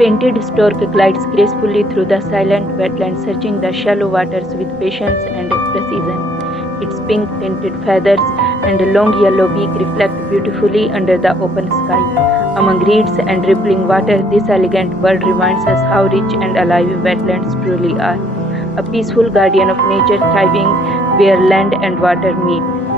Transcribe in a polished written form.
painted stork glides gracefully through the silent wetland, searching the shallow waters with patience and precision. Its pink-tinted feathers and long yellow beak reflect beautifully under the open sky. Among reeds and rippling water, this elegant bird reminds us how rich and alive wetlands truly are. A peaceful guardian of nature, thriving where land and water meet.